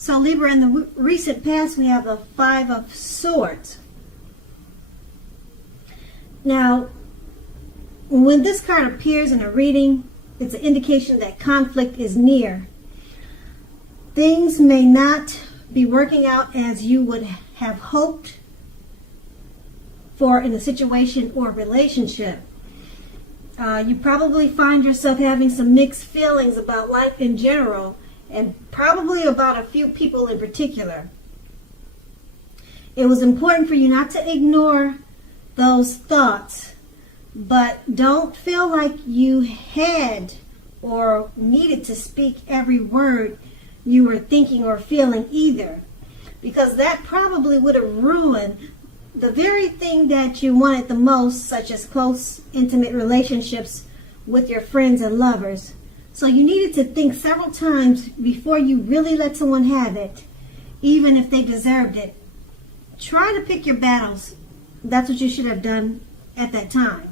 So Libra, in the recent past, we have the Five of Swords. Now, when this card appears in a reading, it's an indication that conflict is near. Things may not be working out as you would have hoped for in a situation or relationship. You probably find yourself having some mixed feelings about life in general, and probably about a few people in particular. It was important for you not to ignore those thoughts, but don't feel like you had or needed to speak every word you were thinking or feeling either, because that probably would have ruined the very thing that you wanted the most, such as close, intimate relationships with your friends and lovers. So you needed to think several times before you really let someone have it, even if they deserved it. Try to pick your battles. That's what you should have done at that time.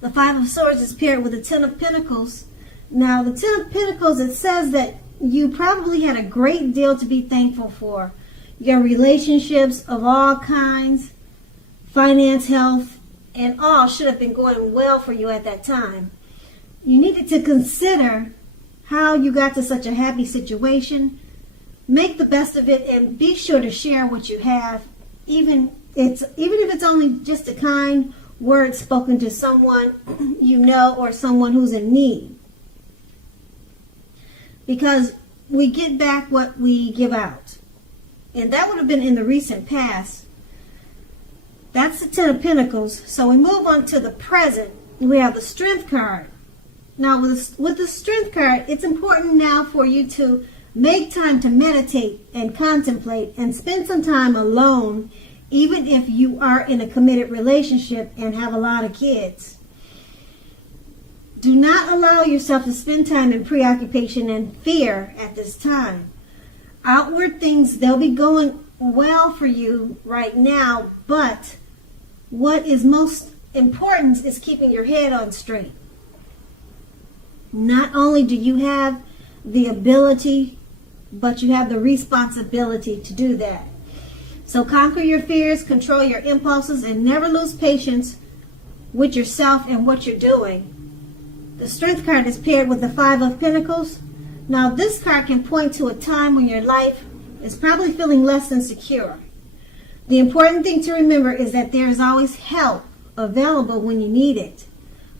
The Five of Swords is paired with the Ten of Pentacles. Now, the Ten of Pentacles, it says that you probably had a great deal to be thankful for. Your relationships of all kinds, finance, health, and all should have been going well for you at that time. You needed to consider how you got to such a happy situation. Make the best of it and be sure to share what you have, even if it's only just a kind word spoken to someone you know or someone who's in need. Because we get back what we give out. And that would have been in the recent past. That's the Ten of Pentacles. So we move on to the present. We have the Strength card. Now with the Strength card, it's important now for you to make time to meditate and contemplate and spend some time alone, even if you are in a committed relationship and have a lot of kids. Do not allow yourself to spend time in preoccupation and fear at this time. Outward things, they'll be going well for you right now, but what is most important is keeping your head on straight. Not only do you have the ability, but you have the responsibility to do that. So conquer your fears, control your impulses, and never lose patience with yourself and what you're doing. The Strength card is paired with the Five of Pentacles. Now this card can point to a time when your life is probably feeling less than secure. The important thing to remember is that there is always help available when you need it,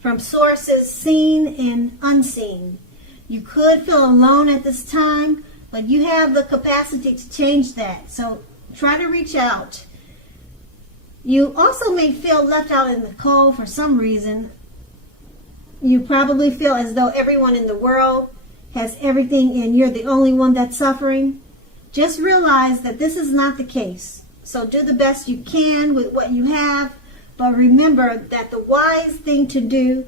from sources seen and unseen. You could feel alone at this time, but you have the capacity to change that. So try to reach out. You also may feel left out in the cold for some reason. You probably feel as though everyone in the world has everything and you're the only one that's suffering. Just realize that this is not the case. So do the best you can with what you have, but remember that the wise thing to do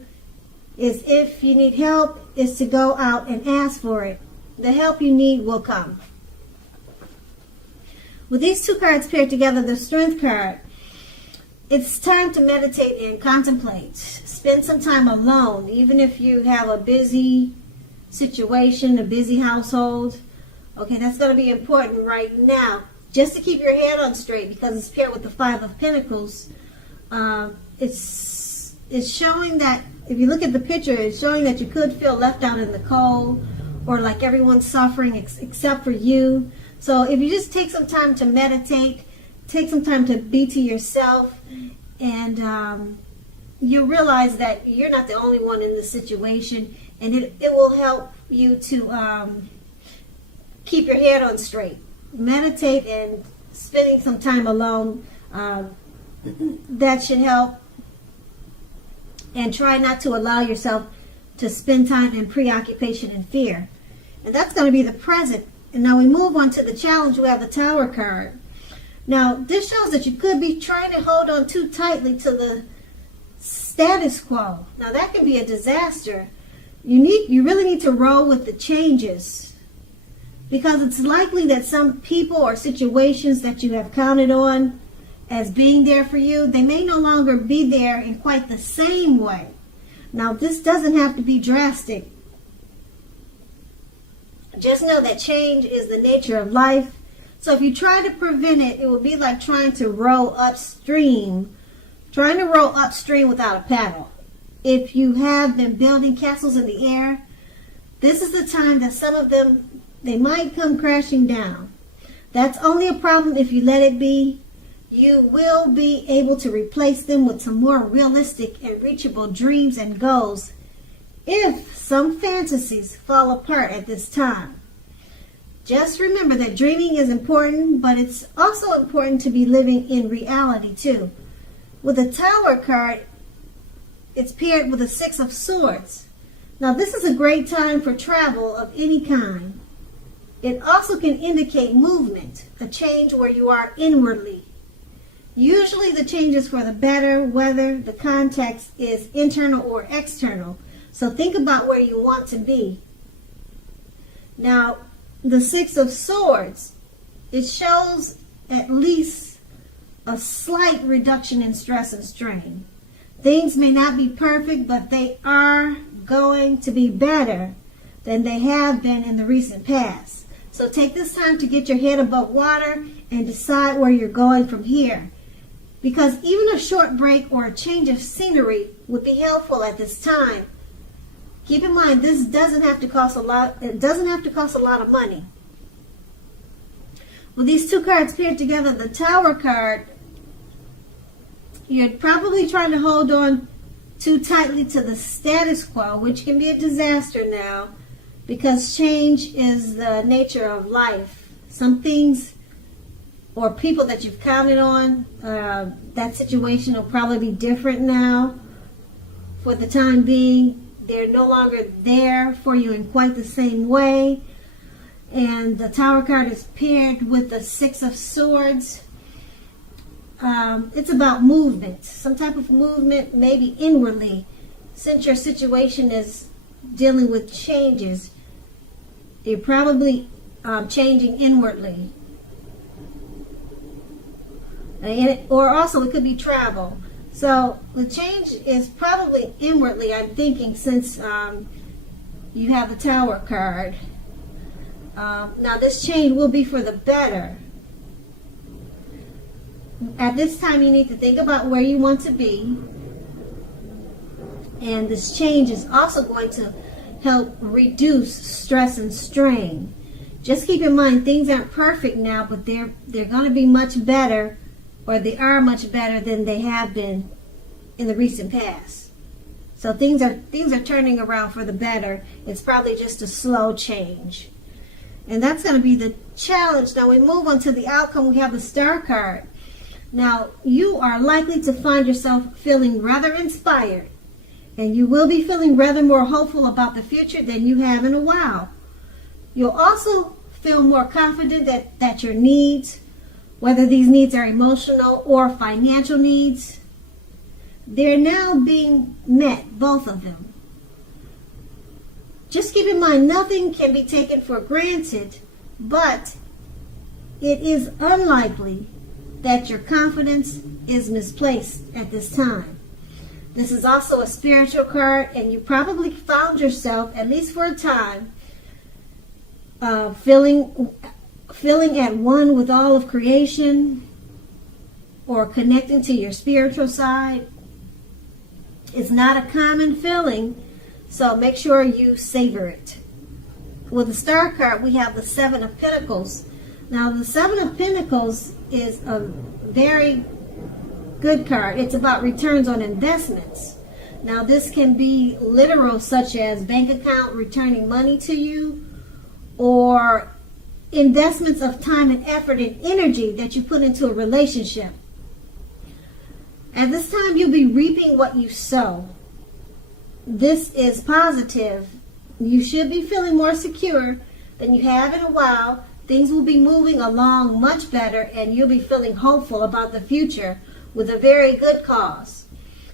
is, if you need help, is to go out and ask for it. The help you need will come. With these two cards paired together, the Strength card, it's time to meditate and contemplate. Spend some time alone, even if you have a busy situation, a busy household. Okay, that's going to be important right now, just to keep your head on straight, because it's paired with the Five of Pentacles. It's showing that, if you look at the picture, it's showing that you could feel left out in the cold, or like everyone's suffering except for you. So if you just take some time to meditate, take some time to be to yourself, and you'll realize that you're not the only one in this situation, and it will help you to keep your head on straight. Meditate and spending some time alone, that should help. And try not to allow yourself to spend time in preoccupation and fear. And that's going to be the present. And now we move on to the challenge. We have the Tower card. Now this shows that you could be trying to hold on too tightly to the status quo. Now that can be a disaster. You really need to roll with the changes, because it's likely that some people or situations that you have counted on as being there for you, they may no longer be there in quite the same way. Now this doesn't have to be drastic. Just know that change is the nature of life. So if you try to prevent it, it would be like trying to row upstream. Trying to row upstream without a paddle. If you have been building castles in the air, this is the time that some of them, they might come crashing down. That's only a problem if you let it be. You will be able to replace them with some more realistic and reachable dreams and goals if some fantasies fall apart at this time. Just remember that dreaming is important, but it's also important to be living in reality too. With the Tower card, it's paired with the Six of Swords. Now this is a great time for travel of any kind. It also can indicate movement, a change where you are inwardly. Usually the change is for the better, whether the context is internal or external. So think about where you want to be. Now, the Six of Swords, it shows at least a slight reduction in stress and strain. Things may not be perfect, but they are going to be better than they have been in the recent past. So take this time to get your head above water and decide where you're going from here. Because even a short break or a change of scenery would be helpful at this time. Keep in mind, this doesn't have to cost a lot. It doesn't have to cost a lot of money. With these two cards paired together, the Tower card, you're probably trying to hold on too tightly to the status quo, which can be a disaster now, because change is the nature of life. Some things or people that you've counted on, that situation will probably be different now. For the time being, they're no longer there for you in quite the same way. And the Tower card is paired with the Six of Swords. It's about movement, some type of movement, maybe inwardly. Since your situation is dealing with changes, you're probably changing inwardly. Or also it could be travel. So the change is probably inwardly, I'm thinking, since you have the Tower card. Now this change will be for the better. At this time you need to think about where you want to be. And this change is also going to help reduce stress and strain. Just keep in mind, things aren't perfect now, but they're going to be much better, or they are much better than they have been in the recent past. So things are turning around for the better. It's probably just a slow change. And that's going to be the challenge. Now we move on to the outcome. We have the Star card. Now you are likely to find yourself feeling rather inspired, and you will be feeling rather more hopeful about the future than you have in a while. You'll also feel more confident that your needs, whether these needs are emotional or financial needs, they're now being met, both of them. Just keep in mind, nothing can be taken for granted, but it is unlikely that your confidence is misplaced at this time. This is also a spiritual card, and you probably found yourself, at least for a time, feeling at one with all of creation, or connecting to your spiritual side. It's not a common feeling, so make sure you savor it. With the Star card, we have the Seven of Pentacles. Now, the Seven of Pentacles is a very good card. It's about returns on investments. Now, this can be literal, such as bank account returning money to you, or investments of time and effort and energy that you put into a relationship. At this time, you'll be reaping what you sow. This is positive. You should be feeling more secure than you have in a while. Things will be moving along much better, and you'll be feeling hopeful about the future with a very good cause.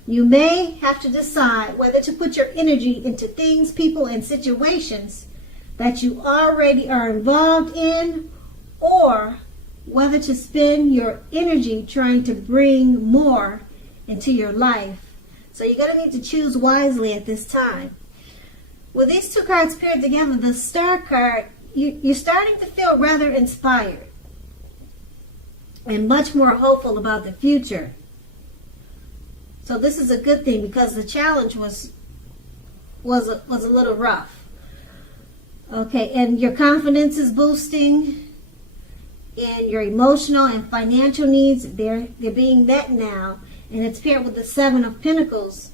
You may have to decide whether to put your energy into things, people, and situations that you already are involved in, or whether to spend your energy trying to bring more into your life. So you're going to need to choose wisely at this time. With these two cards paired together, the Star card you're starting to feel rather inspired and much more hopeful about the future. So this is a good thing because the challenge was a little rough. Okay, and your confidence is boosting, and your emotional and financial needs, they're being met now, and it's paired with the 7 of Pentacles.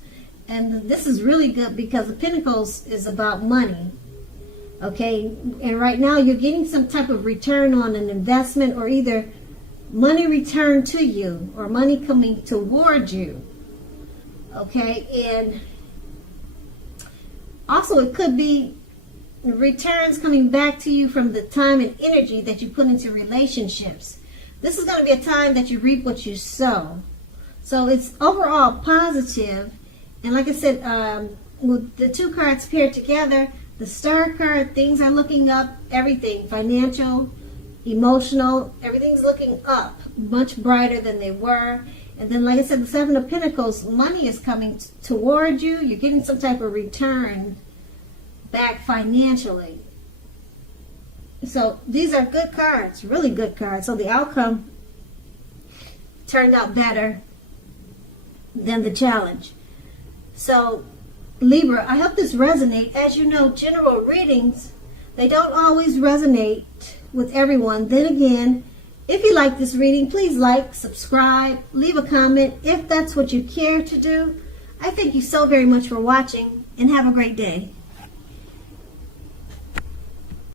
And this is really good because the Pentacles is about money. Okay, and right now you're getting some type of return on an investment, or either money returned to you or money coming toward you. Okay, and also it could be returns coming back to you from the time and energy that you put into relationships. This is going to be a time that you reap what you sow. So it's overall positive. And like I said, with the 2 cards paired together, the Star card, things are looking up, everything, financial, emotional, everything's looking up, much brighter than they were. And then, like I said, the 7 of Pentacles, money is coming toward you. You're getting some type of return back financially. So these are good cards, really good cards. So the outcome turned out better than the challenge. So Libra, I hope this resonates. As you know, general readings, they don't always resonate with everyone. Then again, if you like this reading, please like, subscribe, leave a comment if that's what you care to do. I thank you so very much for watching, and have a great day.